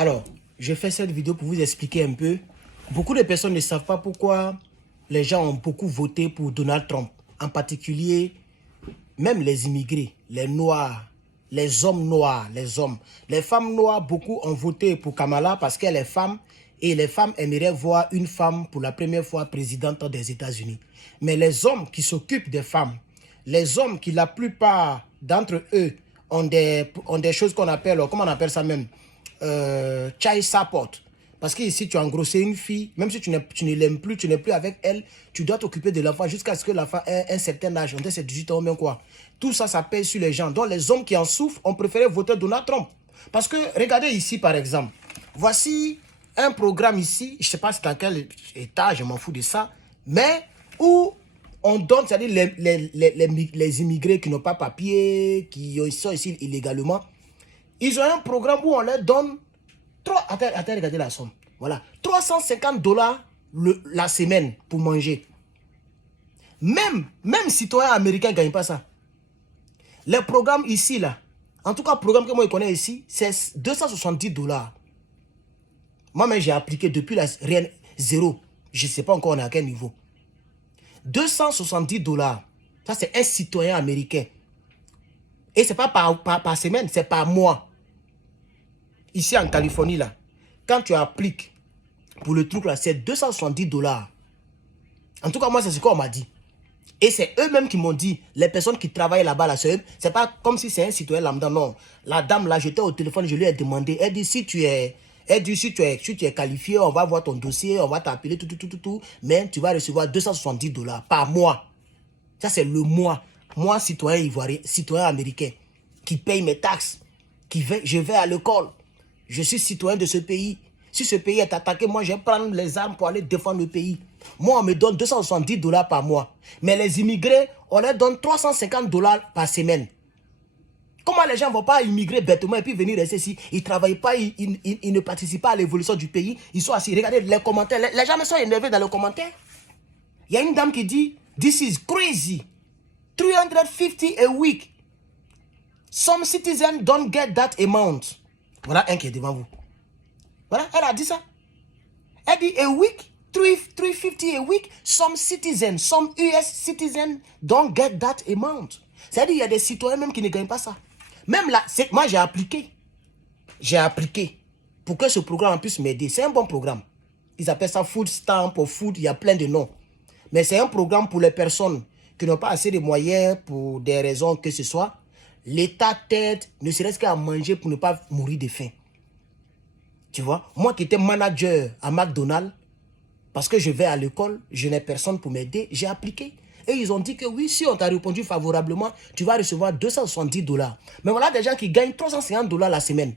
Alors, je fais cette vidéo pour vous expliquer un peu. Beaucoup de personnes ne savent pas pourquoi les gens ont beaucoup voté pour Donald Trump. En particulier, même les immigrés, les noirs, les hommes noirs, les hommes. Les femmes noires, beaucoup ont voté pour Kamala parce qu'elle est femme et les femmes aimeraient voir une femme pour la première fois présidente des États-Unis. Mais les hommes qui s'occupent des femmes, les hommes qui la plupart d'entre eux ont des choses qu'on appelle, comment on appelle ça même, child support. Parce que ici, tu as engrossé une fille, même si tu ne l'aimes plus, tu n'es plus avec elle, tu dois t'occuper de l'enfant jusqu'à ce que l'enfant ait un certain âge, on dit c'est 18 ans ou même quoi. Tout ça, ça paye sur les gens. Donc les hommes qui en souffrent ont préféré voter Donald Trump. Parce que, regardez ici par exemple, voici un programme ici, je ne sais pas c'est dans quel état, je m'en fous de ça, mais où on donne, c'est-à-dire les immigrés qui n'ont pas papier, qui sont ici illégalement, ils ont un programme où on leur donne, attends, regardez la somme, voilà, 350 dollars la semaine pour manger. Même citoyen américain ne gagne pas ça. Les programmes ici, là, en tout cas, le programme que moi je connais ici, c'est 270 dollars. Moi-même, j'ai appliqué depuis rien, zéro. Je ne sais pas encore on est à quel niveau. 270 dollars. Ça, c'est un citoyen américain. Et ce n'est pas par semaine, c'est par mois. Ici en Californie, là, quand tu appliques pour le truc, là, c'est 270 dollars. En tout cas, moi, c'est ce qu'on m'a dit. Et c'est eux-mêmes qui m'ont dit, les personnes qui travaillent là-bas, là, c'est pas comme si c'est un citoyen lambda, non. La dame, là, j'étais au téléphone, je lui ai demandé, elle dit, si tu es qualifié, on va voir ton dossier, on va t'appeler, tout, mais tu vas recevoir 270 dollars par mois. Ça, c'est le mois. Moi, citoyen ivoirien, citoyen américain, qui paye mes taxes, je vais à l'école. Je suis citoyen de ce pays. Si ce pays est attaqué, moi, je vais prendre les armes pour aller défendre le pays. Moi, on me donne 270 dollars par mois. Mais les immigrés, on leur donne 350 dollars par semaine. Comment les gens ne vont pas immigrer bêtement et puis venir rester ici? Ils ne travaillent pas, ils ne participent pas à l'évolution du pays. Ils sont assis. Regardez les commentaires. Les gens me sont énervés dans les commentaires. Il y a une dame qui dit, "This is crazy. 350 a week. Some citizens don't get that amount." Voilà un qui est devant vous. Voilà, elle a dit ça. Elle dit a week, 350 a week, some citizens, some US citizens don't get that amount. C'est-à-dire qu'il y a des citoyens même qui ne gagnent pas ça. Même là, moi j'ai appliqué. J'ai appliqué pour que ce programme puisse m'aider. C'est un bon programme. Ils appellent ça food stamp ou food, il y a plein de noms. Mais c'est un programme pour les personnes qui n'ont pas assez de moyens pour des raisons que ce soit. L'État t'aide, ne serait-ce qu'à manger pour ne pas mourir de faim. Tu vois, moi qui étais manager à McDonald's, parce que je vais à l'école, je n'ai personne pour m'aider, j'ai appliqué. Et ils ont dit que oui, si on t'a répondu favorablement, tu vas recevoir 270 dollars. Mais voilà des gens qui gagnent 350 dollars la semaine.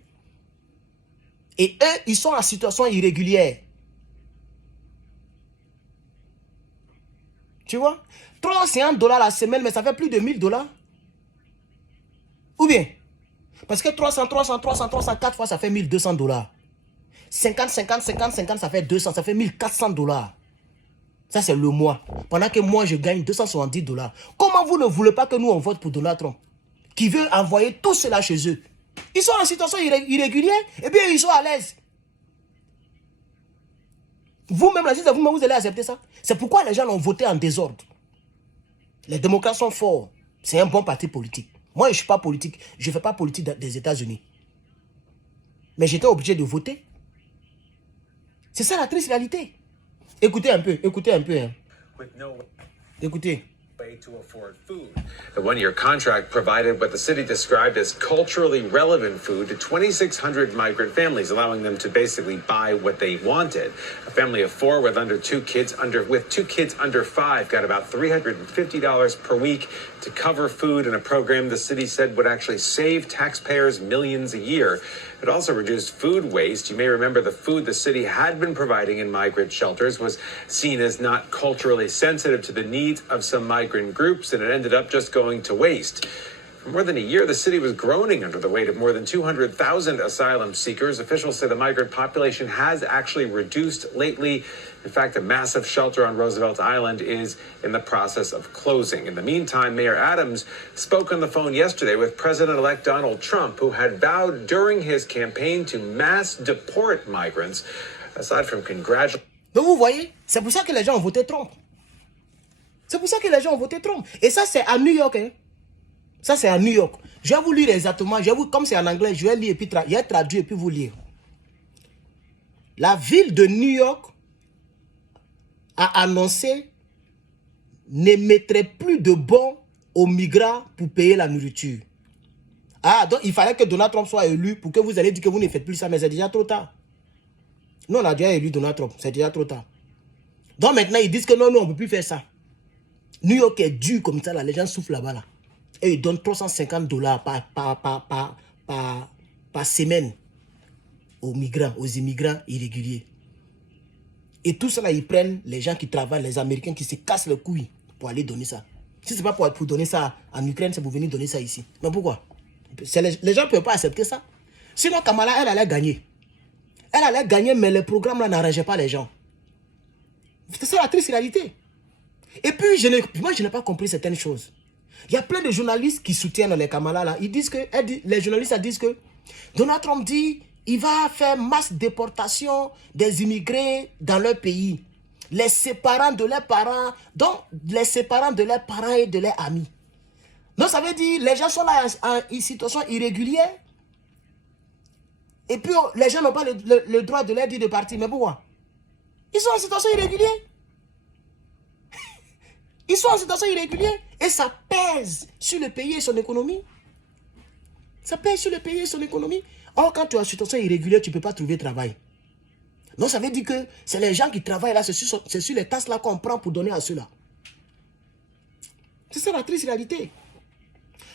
Et eux, ils sont en situation irrégulière. Tu vois, 350 dollars la semaine, mais ça fait plus de 1000 dollars. Ou bien, parce que 300, 4 fois, ça fait 1200 dollars. 50, ça fait 200, ça fait 1400 dollars. Ça, c'est le mois. Pendant que moi, je gagne 270 dollars. Comment vous ne voulez pas que nous, on vote pour Donald Trump, qui veut envoyer tout cela chez eux? Ils sont en situation irrégulière et bien ils sont à l'aise. Vous-même, vous allez accepter ça. C'est pourquoi les gens ont voté en désordre. Les démocrates sont forts. C'est un bon parti politique. Moi, je ne suis pas politique. Je ne fais pas politique des États-Unis. Mais j'étais obligé de voter. C'est ça la triste réalité. Écoutez un peu, hein. Écoutez. To afford food. The one-year contract provided what the city described as culturally relevant food to 2,600 migrant families, allowing them to basically buy what they wanted. A family of four with two kids under 5 got about $350 per week to cover food in a program the city said would actually save taxpayers millions a year. It also reduced food waste. You may remember the food the city had been providing in migrant shelters was seen as not culturally sensitive to the needs of some migrant groups, and it ended up just going to waste. For more than a year, the city was groaning under the weight of more than 200,000 asylum seekers. Officials say the migrant population has actually reduced lately. In fact, a massive shelter on Roosevelt Island is in the process of closing. In the meantime, Mayor Adams spoke on the phone yesterday with President-elect Donald Trump, who had vowed during his campaign to mass deport migrants. Aside from congratulating... Donc vous voyez, c'est pour ça que les gens ont voté Trump. C'est pour ça que les gens ont voté Trump. Et ça, c'est à New York. Hein. Ça, c'est à New York. Je vais vous lire exactement. Comme c'est en anglais, je vais lire et puis je vais traduire et puis vous lire. La ville de New York a annoncé ne mettrait plus de bons aux migrants pour payer la nourriture. Ah, donc il fallait que Donald Trump soit élu pour que vous allez dire que vous ne faites plus ça, mais c'est déjà trop tard. Nous, on a déjà élu Donald Trump, c'est déjà trop tard. Donc maintenant, ils disent que non, on ne peut plus faire ça. New York est dur comme ça, là, les gens souffrent là-bas. Là. Et ils donnent $350 par semaine aux migrants, aux immigrants irréguliers. Et tout ça, là, ils prennent les gens qui travaillent, les Américains qui se cassent les couilles pour aller donner ça. Si ce n'est pas pour donner ça en Ukraine, c'est pour venir donner ça ici. Mais pourquoi? Les gens ne peuvent pas accepter ça. Sinon, Kamala, elle allait gagner. Elle allait gagner, mais le programme là n'arrangeait pas les gens. C'est ça la triste réalité. Et puis, moi, je n'ai pas compris certaines choses. Il y a plein de journalistes qui soutiennent les Kamala là. Ils disent que, les journalistes disent que Donald Trump dit il va faire masse déportation des immigrés dans leur pays. Les séparant de leurs parents, donc les séparant de leurs parents et de leurs amis. Donc ça veut dire les gens sont là en situation irrégulière. Et puis les gens n'ont pas le droit de leur dire de partir. Mais pourquoi? Ils sont en situation irrégulière. Ils sont en situation irrégulière. Et ça pèse sur le pays et son économie. Ça pèse sur le pays et son économie. Or, quand tu es en situation irrégulière, tu ne peux pas trouver travail. Donc, ça veut dire que c'est les gens qui travaillent là, c'est sur les tasses là qu'on prend pour donner à ceux-là. C'est ça la triste réalité.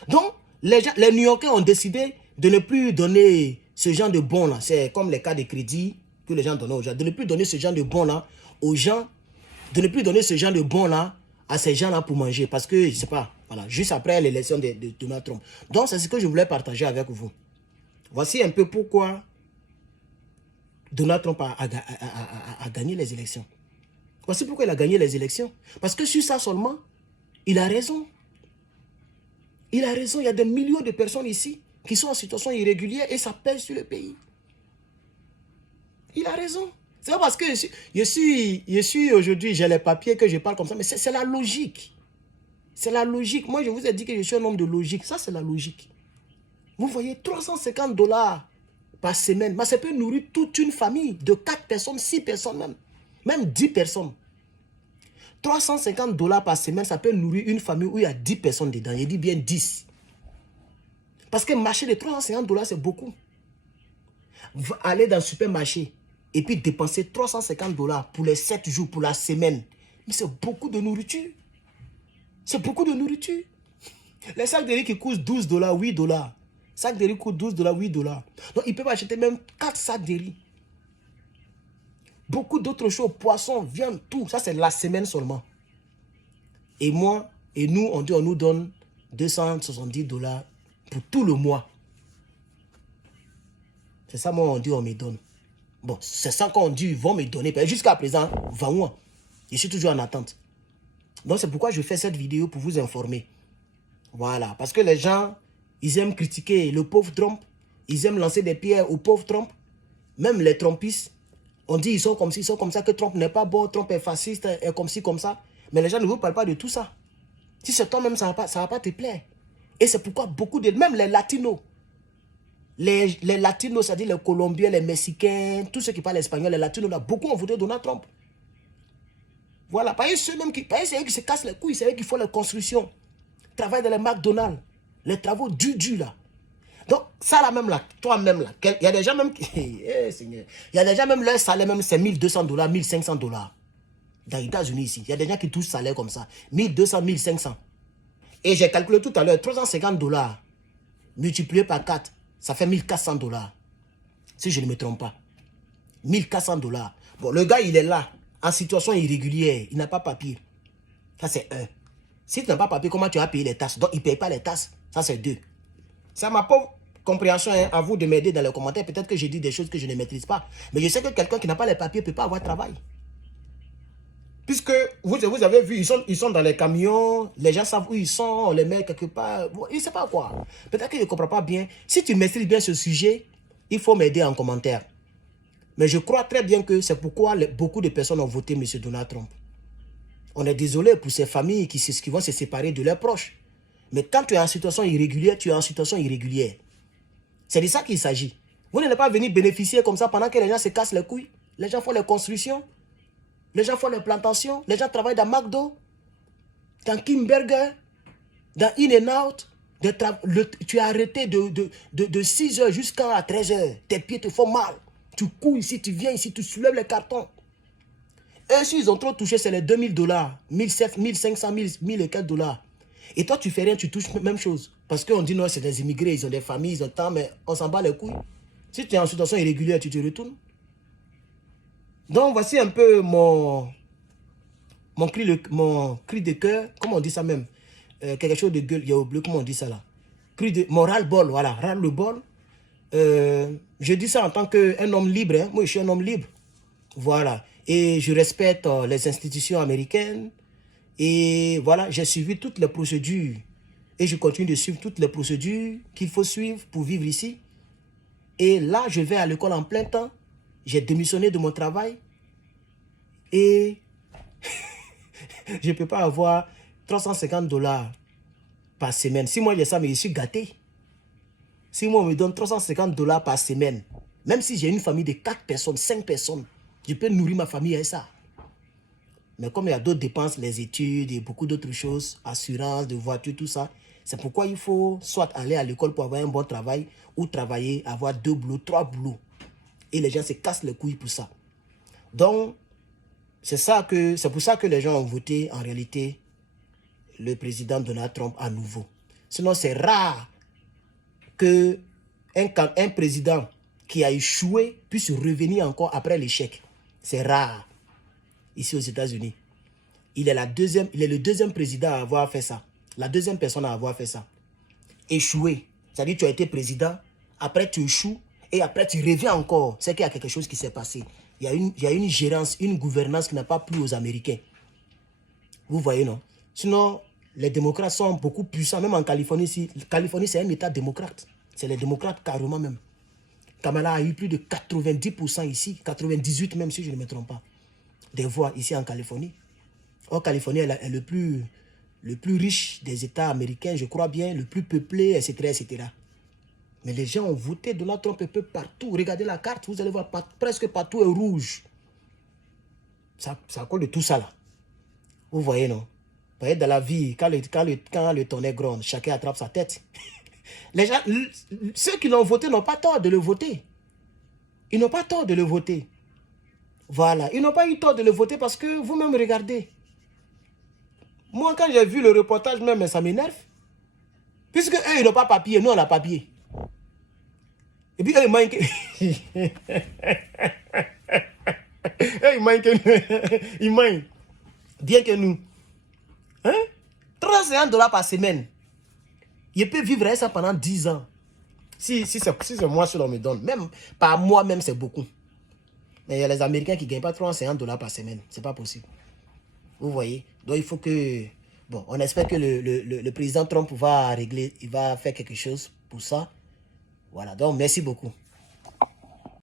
Donc, les New-Yorkais ont décidé de ne plus donner ce genre de bons là. C'est comme les cas de crédit que les gens donnent aux gens. De ne plus donner ce genre de bons là aux gens. De ne plus donner ce genre de bons là à ces gens là pour manger. Parce que, je ne sais pas, voilà, juste après l'élection de Donald Trump. Donc, c'est ce que je voulais partager avec vous. Voici un peu pourquoi Donald Trump a gagné les élections. Voici pourquoi il a gagné les élections. Parce que sur ça seulement, il a raison. Il a raison. Il y a des millions de personnes ici qui sont en situation irrégulière et ça pèse sur le pays. Il a raison. C'est pas parce que je suis aujourd'hui, j'ai les papiers que je parle comme ça, mais c'est la logique. C'est la logique. Moi, je vous ai dit que je suis un homme de logique. Ça, c'est la logique. Vous voyez, $350 par semaine. Mais ça peut nourrir toute une famille de 4 personnes, 6 personnes même 10 personnes. $350 par semaine, ça peut nourrir une famille où il y a 10 personnes dedans. Je dis bien 10. Parce que marcher de $350, c'est beaucoup. Aller dans le supermarché et puis dépenser $350 pour les 7 jours, pour la semaine. Mais c'est beaucoup de nourriture. C'est beaucoup de nourriture. Les sacs de riz qui coûtent $12, $8. Sac de riz coûte $12, $8. Donc, ils peuvent acheter même 4 sacs de riz. Beaucoup d'autres choses, poissons, viande, tout. Ça, c'est la semaine seulement. Et moi, et nous, on nous donne $270 pour tout le mois. C'est ça, moi, on dit, on me donne. Bon, c'est ça qu'on dit, ils vont me donner. Jusqu'à présent, 20 mois. Je suis toujours en attente. Donc, c'est pourquoi je fais cette vidéo pour vous informer. Voilà. Parce que les gens... Ils aiment critiquer le pauvre Trump. Ils aiment lancer des pierres au pauvre Trump. Même les Trumpistes. On dit ils sont comme ci, ils sont comme ça, que Trump n'est pas bon, Trump est fasciste, est comme ci, comme ça. Mais les gens ne vous parlent pas de tout ça. Si c'est toi-même, ça ne va pas te plaire. Et c'est pourquoi beaucoup de... Même les Latinos. Les Latinos, c'est-à-dire les Colombiens, les Mexicains, tous ceux qui parlent espagnol, les Latinos, là, beaucoup ont voté Donald Trump. Voilà. Parce que ceux-mêmes qui... Parce que c'est eux qui se cassent les couilles, c'est eux qui font les constructions. Travaillent dans les McDonald's. Les travaux du là. Donc, ça là même là, toi-même là, il y a des gens même qui... Seigneur, il y a des gens même, leur salaire même, c'est $1,200, $1,500. Dans les États-Unis ici, il y a des gens qui touchent salaire comme ça. 1,200, 1,500. Et j'ai calculé tout à l'heure, $350 multiplié par 4, ça fait $1,400. Si je ne me trompe pas. $1,400. Bon, le gars, il est là, en situation irrégulière, il n'a pas papier. Ça, c'est un. Si tu n'as pas papier, comment tu vas payer les taxes? Donc, il ne paye pas les taxes. Ça, c'est 2. C'est ma pauvre compréhension, hein, à vous de m'aider dans les commentaires. Peut-être que j'ai dit des choses que je ne maîtrise pas. Mais je sais que quelqu'un qui n'a pas les papiers ne peut pas avoir travail. Puisque vous avez vu, ils sont dans les camions, les gens savent où ils sont, on les met quelque part. Bon, ils ne savent pas quoi. Peut-être qu'ils ne comprennent pas bien. Si tu maîtrises bien ce sujet, il faut m'aider en commentaire. Mais je crois très bien que c'est pourquoi beaucoup de personnes ont voté M. Donald Trump. On est désolé pour ces familles qui vont se séparer de leurs proches. Mais quand tu es en situation irrégulière, tu es en situation irrégulière. C'est de ça qu'il s'agit. Vous n'allez pas venir bénéficier comme ça pendant que les gens se cassent les couilles. Les gens font les constructions. Les gens font les plantations. Les gens travaillent dans McDo, dans Kimberger, dans In-N-Out. Tu es arrêté de 6 h jusqu'à 13 h. Tes pieds te font mal. Tu cours ici, tu viens ici, tu soulèves les cartons. Eux, s'ils ont trop touché, c'est les $2000, 1700, 1500, 1000 et quelques dollars. Et toi, tu fais rien, tu touches la même chose. Parce qu'on dit non, c'est des immigrés, ils ont des familles, ils ont tant, mais on s'en bat les couilles. Si tu es en situation irrégulière, tu te retournes. Donc, voici un peu mon cri de cœur. Comment on dit ça même? Quelque chose de gueule, il y a oublié, comment on dit ça là? Mon ras-le-bol, voilà, ras-le-bol. Je dis ça en tant qu'un homme libre. Hein. Moi, je suis un homme libre. Voilà. Et je respecte les institutions américaines. Et voilà, j'ai suivi toutes les procédures. Et je continue de suivre toutes les procédures qu'il faut suivre pour vivre ici. Et là, je vais à l'école en plein temps. J'ai démissionné de mon travail. Et je ne peux pas avoir $350 par semaine. Si moi j'ai ça, mais je suis gâté. Si moi on me donne $350 par semaine, même si j'ai une famille de 4 personnes, 5 personnes, je peux nourrir ma famille avec ça. Mais comme il y a d'autres dépenses, les études et beaucoup d'autres choses, assurance, de voiture, tout ça, c'est pourquoi il faut soit aller à l'école pour avoir un bon travail ou travailler, avoir 2 boulots, 3 boulots. Et les gens se cassent les couilles pour ça. Donc, c'est pour ça que les gens ont voté en réalité le président Donald Trump à nouveau. Sinon, c'est rare que un président qui a échoué puisse revenir encore après l'échec. C'est rare ici aux États-Unis. Il est le deuxième président à avoir fait ça. La deuxième personne à avoir fait ça. Échouer. C'est-à-dire que tu as été président, après tu échoues, et après tu reviens encore. C'est qu'il y a quelque chose qui s'est passé. Il y a une gérance, une gouvernance qui n'a pas plu aux Américains. Vous voyez, non? Sinon, les démocrates sont beaucoup puissants, même en Californie. Ici. Californie, c'est un État démocrate. C'est les démocrates carrément même. Kamala a eu plus de 90% ici, 98% même si je ne me trompe pas, des voix ici en Californie. Or, Californie est le plus riche des États américains, je crois bien, le plus peuplé, etc., etc. Mais les gens ont voté Donald Trump un peu partout. Regardez la carte, vous allez voir, presque partout est rouge. Ça à cause de tout ça là. Vous voyez, non? Vous voyez, dans la vie, quand le tonnerre gronde, chacun attrape sa tête. Les gens, ceux qui l'ont voté n'ont pas tort de le voter. Ils n'ont pas tort de le voter. Voilà, ils n'ont pas eu tort de le voter parce que vous-même regardez. Moi, quand j'ai vu le reportage même, ça m'énerve. Puisque eux, ils n'ont pas papier, nous, on a papier. Et puis, eux, ils manquent. Ils manquent. Bien que nous. Hein? $350 par semaine. Je peux vivre avec ça pendant 10 ans. Si c'est moi, ce qu'on me donne. Même par mois, même, c'est beaucoup. Mais il y a les Américains qui ne gagnent pas $350 par semaine. Ce n'est pas possible. Vous voyez? Donc, il faut que... Bon, on espère que le président Trump va régler, il va faire quelque chose pour ça. Voilà, donc merci beaucoup.